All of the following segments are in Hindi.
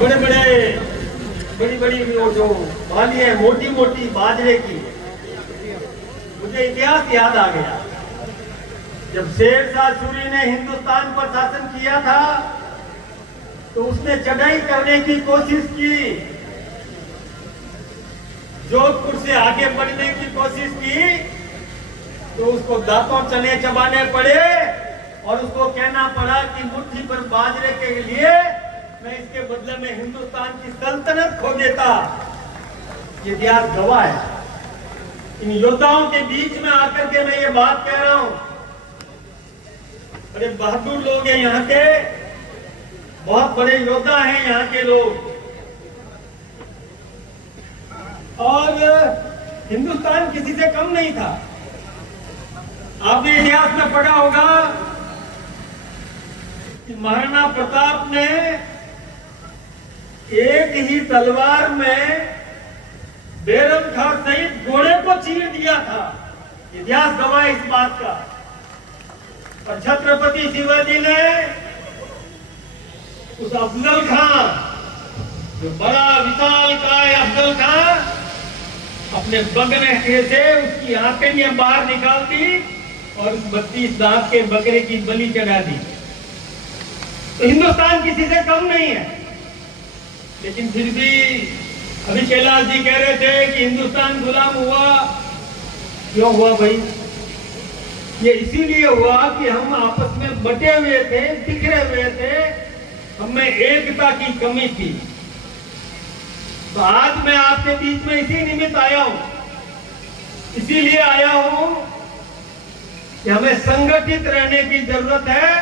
बड़े बड़े बड़ी बड़ी वो जो बाली है मोटी मोटी बाजरे की, मुझे इतिहास याद आ गया। जब शेर शाह सूरी ने हिंदुस्तान पर शासन किया था तो उसने चढ़ाई करने की कोशिश की, जोधपुर से आगे बढ़ने की कोशिश की, तो उसको दांतों चने चबाने पड़े और उसको कहना पड़ा कि मुट्ठी पर बाजरे के लिए मैं इसके बदले में हिंदुस्तान की सल्तनत खो देता। ये इतिहास गवाह है। इन योद्धाओं के बीच में आकर के मैं ये बात कह रहा हूं। बड़े बहादुर लोग हैं यहाँ के, बहुत बड़े योद्धा हैं यहाँ के लोग। और हिंदुस्तान किसी से कम नहीं था। आपने इतिहास में पढ़ा होगा कि महाराणा प्रताप ने एक ही तलवार में बैरम खां सहित घोड़े को चीर दिया था। इतिहास गवाह इस बात का। और छत्रपति शिवाजी ने उस अफजल खां, जो बड़ा विशाल काय अफजल खां, अपने बगने से उसकी आंखें बाहर निकाल दी और उस 32 दांत के बकरे की बलि चढ़ा दी। तो हिंदुस्तान किसी से कम नहीं है। लेकिन फिर भी अभी कैलाश जी कह रहे थे कि हिंदुस्तान गुलाम हुआ। क्यों हुआ भाई? ये इसीलिए हुआ कि हम आपस में बटे हुए थे, बिखरे हुए थे, हमें एकता की कमी थी। तो आज मैं आपके बीच में इसी निमित्त आया हूं, इसीलिए आया हूं कि हमें संगठित रहने की जरूरत है,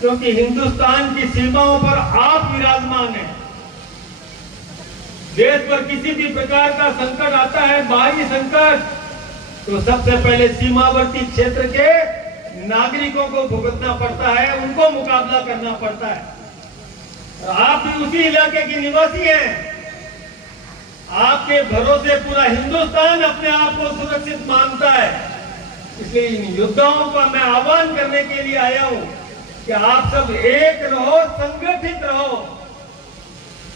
क्योंकि हिंदुस्तान की सीमाओं पर आप विराजमान हैं। देश पर किसी भी प्रकार का संकट आता है, बाहरी संकट, तो सबसे पहले सीमावर्ती क्षेत्र के नागरिकों को भुगतना पड़ता है, उनको मुकाबला करना पड़ता है। और आप भी उसी इलाके के निवासी हैं। आपके भरोसे पूरा हिंदुस्तान अपने आप को सुरक्षित मानता है। इसलिए इन योद्धाओं का मैं आह्वान करने के लिए आया हूं कि आप सब एक रहो, संगठित रहो,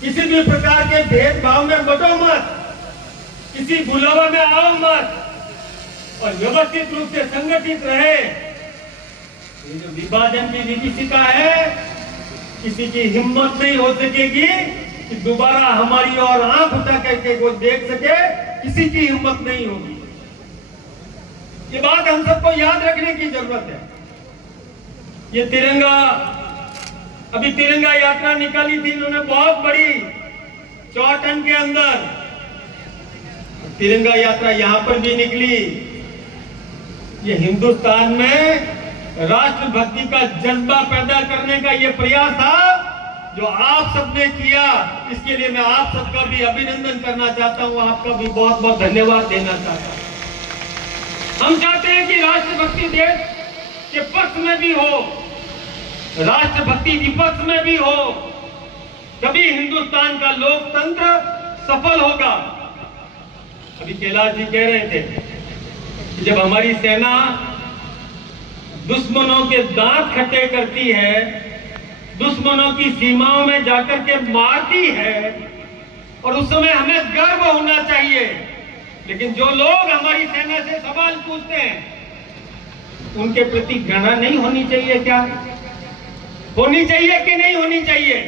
किसी भी प्रकार के भेदभाव में बटो मत, किसी बुलावा में आओ मत, और व्यवस्थित रूप से संगठित रहे। ये जो विभाजन की विभीषिका है, किसी की हिम्मत नहीं हो सकेगी कि दोबारा हमारी और आंख उठा करके वो देख सके, किसी की हिम्मत नहीं होगी। ये बात हम सबको याद रखने की जरूरत है। ये तिरंगा, अभी तिरंगा यात्रा निकाली थी इन्होंने, बहुत बड़ी 4 टन के अंदर तिरंगा यात्रा यहां पर भी निकली। ये हिंदुस्तान में राष्ट्रभक्ति का जज्बा पैदा करने का ये प्रयास था जो आप सबने किया। इसके लिए मैं आप सबका भी अभिनंदन करना चाहता हूं, आपका भी बहुत बहुत धन्यवाद देना चाहता हूं। हम चाहते हैं कि राष्ट्रभक्ति देश के पक्ष में भी हो, राष्ट्रभक्ति विपक्ष में भी हो, तभी हिंदुस्तान का लोकतंत्र सफल होगा। अभी कैलाश जी कह रहे थे कि जब हमारी सेना दुश्मनों के दांत खट्टे करती है, दुश्मनों की सीमाओं में जाकर के मारती है, और उस समय हमें गर्व होना चाहिए। लेकिन जो लोग हमारी सेना से सवाल पूछते हैं, उनके प्रति घृणा नहीं होनी चाहिए क्या? होनी चाहिए कि नहीं होनी चाहिए?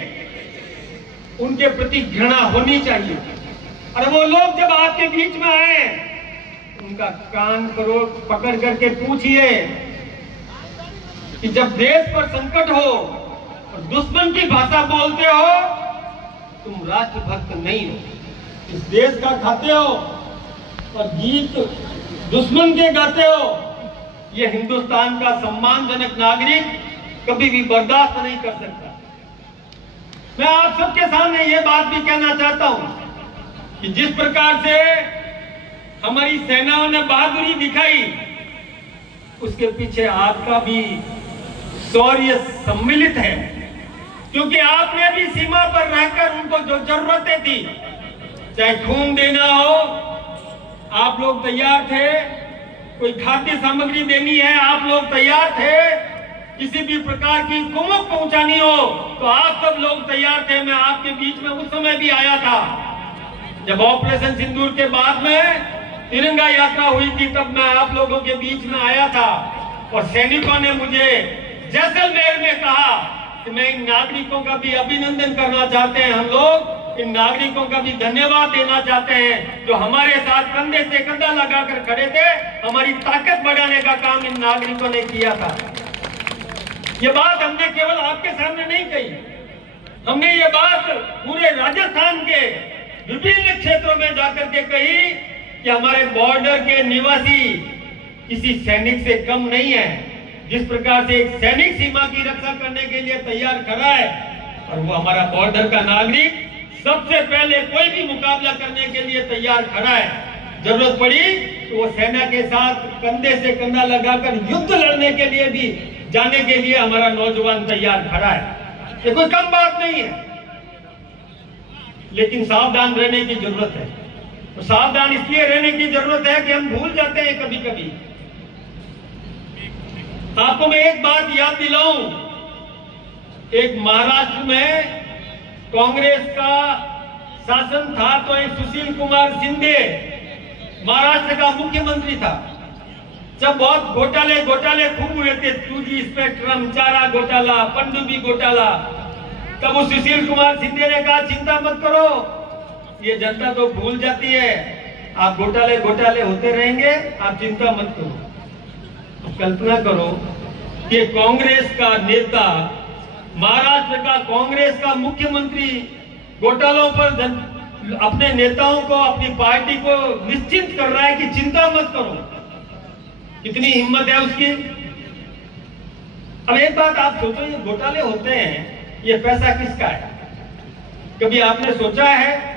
उनके प्रति घृणा होनी चाहिए। और वो लोग जब आपके बीच में आए, उनका कान पकड़ करके पूछिए कि जब देश पर संकट हो और दुश्मन की भाषा बोलते हो, तुम राष्ट्रभक्त नहीं हो, इस देश का खाते हो और गीत दुश्मन के गाते हो, ये हिंदुस्तान का सम्मानजनक नागरिक कभी भी बर्दाश्त नहीं कर सकता। मैं आप सबके सामने ये बात भी कहना चाहता हूं कि जिस प्रकार से हमारी सेनाओं ने बहादुरी दिखाई, उसके पीछे आपका भी शौर्य सम्मिलित है, क्योंकि आपने भी सीमा पर रहकर उनको जो जरूरतें थी, चाहे खून देना हो, आप लोग तैयार थे, कोई खाद्य सामग्री देनी है, आप लोग तैयार थे किसी भी प्रकार की कुमुक पहुंचानी हो तो आप सब लोग तैयार थे। मैं आपके बीच में उस समय भी आया था जब ऑपरेशन सिंदूर के बाद में तिरंगा यात्रा हुई थी, तब मैं आप लोगों के बीच में आया था और सैनिकों ने मुझे जैसलमेर में कहा कि मैं इन नागरिकों का भी अभिनंदन करना चाहते हैं, हम लोग इन नागरिकों का भी धन्यवाद देना चाहते हैं जो हमारे साथ कंधे से कंधा लगाकर खड़े थे। हमारी ताकत बढ़ाने का काम इन नागरिकों ने किया था। ये बात हमने केवल आपके सामने नहीं कही, हमने ये बात पूरे राजस्थान के विभिन्न क्षेत्रों में जाकर के कही कि हमारे बॉर्डर के निवासी किसी सैनिक से कम नहीं है। जिस प्रकार से एक सैनिक सीमा की रक्षा करने के लिए तैयार खड़ा है और वो हमारा बॉर्डर का नागरिक सबसे पहले कोई भी मुकाबला करने के लिए तैयार खड़ा है। जरूरत पड़ी तो वो सेना के साथ कंधे से कंधा लगाकर युद्ध लड़ने के लिए भी जाने के लिए हमारा नौजवान तैयार खड़ा है। ये कोई कम बात नहीं है, लेकिन सावधान रहने की जरूरत है। तो सावधान इसलिए रहने की जरूरत है कि हम भूल जाते हैं कभी कभी। आपको मैं एक बात याद दिलाऊं, एक महाराष्ट्र में कांग्रेस का शासन था तो एक सुशील कुमार शिंदे महाराष्ट्र का मुख्यमंत्री था। जब बहुत घोटाले खूब हुए थे, 2G स्पेक्ट्रम, चारा घोटाला, पनडुब्बी घोटाला, तब उस सुशील कुमार शिंदे ने कहा चिंता मत करो, ये जनता तो भूल जाती है, आप घोटाले होते रहेंगे, आप चिंता मत करो। तो कल्पना करो कि कांग्रेस का नेता, महाराष्ट्र का कांग्रेस का मुख्यमंत्री घोटालों पर अपने नेताओं को, अपनी पार्टी को निश्चिंत कर रहा है कि चिंता मत करो। कितनी हिम्मत है उसकी। अब एक बात आप सोचो, ये घोटाले होते हैं, ये पैसा किसका है? कभी आपने सोचा है